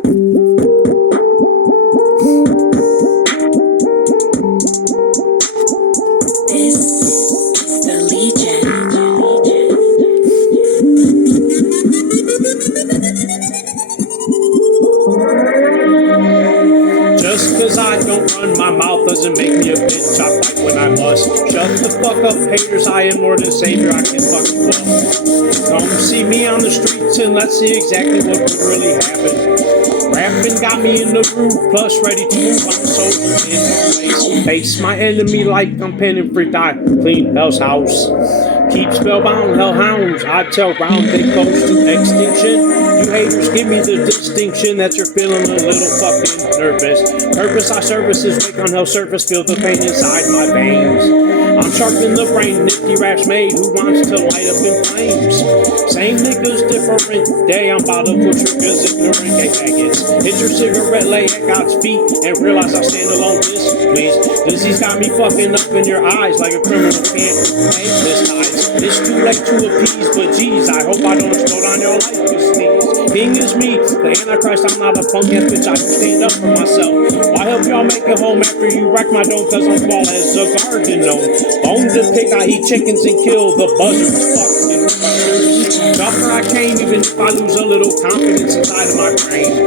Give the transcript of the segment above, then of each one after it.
Just cause I don't run my mouth doesn't make me a bitch. I fight when I must. Shut the fuck up, haters. I am more than savior. I can fucking well. Come see me on the streets and let's see exactly what would really happen. Rapping got me in the groove, plus ready to move. I'm so in place. Face my enemy like I'm penning free die. Clean hell's house. Keep spellbound, hellhounds. I tell round they close to extinction. You haters, give me the distinction that you're feeling a little fucking nervous. Purpose I service is wake on hell's surface. Feel the pain inside my veins. I'm sharp in the brain, nifty raps made. Who wants to light up in flames? Same niggas, different day. I'm about to put triggers, ignorant gay faggots. Hit your cigarette, lay at God's feet, and realize I stand alone. This, please. Disease got me fucking up in your eyes like a criminal can't pay this ties. It's too late to appease, but geez, I hope I don't explode on your life with sneeze. King is me, the Antichrist. I'm not a punk ass bitch. I can stand up for myself. Why help y'all make it home after you wreck my dome? Cause I'm small as a garden gnome. Bone to pick, I eat chickens and kill the buzzards. Fucking tougher I came, even if I lose a little confidence inside of my brain.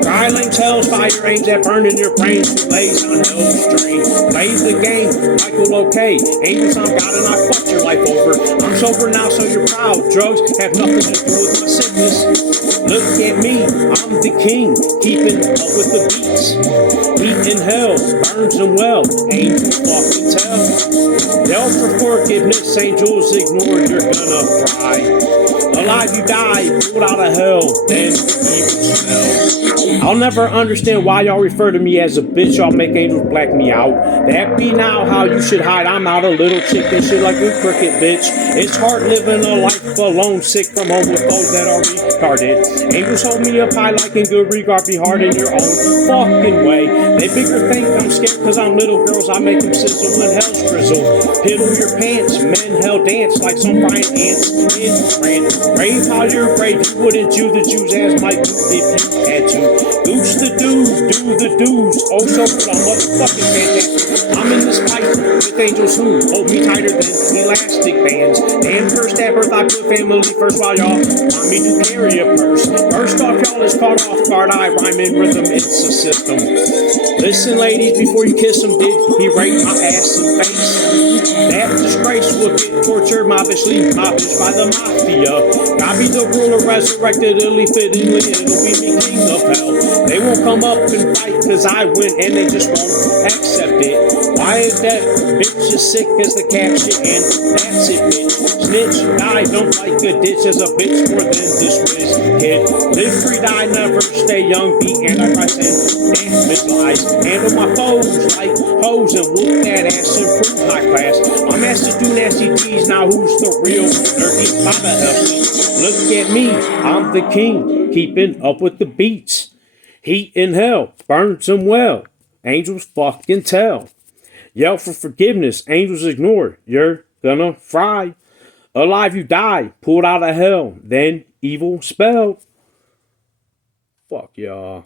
Dry lame tells fire aims that burn in your brain. Who lays on hell's drain? Plays the game, Michael okay. Angels on God and I fucked your life over. I'm sober now, so you're proud. Drugs have nothing to do with my sickness. Look at me, I'm the king, keeping up with the beats. Heat in hell, burns them well. Angels fucking tell. Yell for forgiveness, angels ignored, you're gonna fry. Alive you die, pulled out of hell, then evil smell. I'll never understand why y'all refer to me as a bitch. Y'all make angels black me out. That be now how you should hide. I'm out a little chicken shit like a crooked bitch. It's hard living a life alone, sick from home with those that are retarded. Angels hold me up high like in good regard. Be hard in your own fucking way. They bigger think I'm scared cause I'm little girls. I make them sizzle when hell's drizzle. Piddle your pants, men hell dance like some frying ants in rant. Brave how you're brave, you wouldn't Jew the Jews as might do if you had to. Gooch the dudes, do the dudes. Oh so cool, I'm motherfucking fantastic. I'm in this fight with angels who hold me tighter than elastic bands. Damn first at birth I put family first while y'all want me to carry a purse. First off y'all is caught off guard, I rhyme in rhythm, it's a system. Listen ladies, before you kiss him, did he rape my ass and face? That disgrace will get tortured, my bitch by the mafia. God be the ruler, resurrected, fittingly, it'll be me king of hell. They won't come up and fight, cause I win, and they just won't accept it. Why is that bitch as sick as the caption, and that's it, bitch. Snitch, die, don't like a ditch as a bitch more than this whiz kid. Live free, die, never stay young, be Antichrist and damn bitch lies. Handle my foes like hoes and whoop that ass and prove high class. I'm asked to do nasty T's, now who's the real nerdy by the hell? Look at me, I'm the king, keeping up with the beats. Heat in hell, burns them well. Angels fucking tell. Yell for forgiveness, angels ignore. You're gonna fry. Alive you die, pulled out of hell. Then evil spell. Fuck y'all.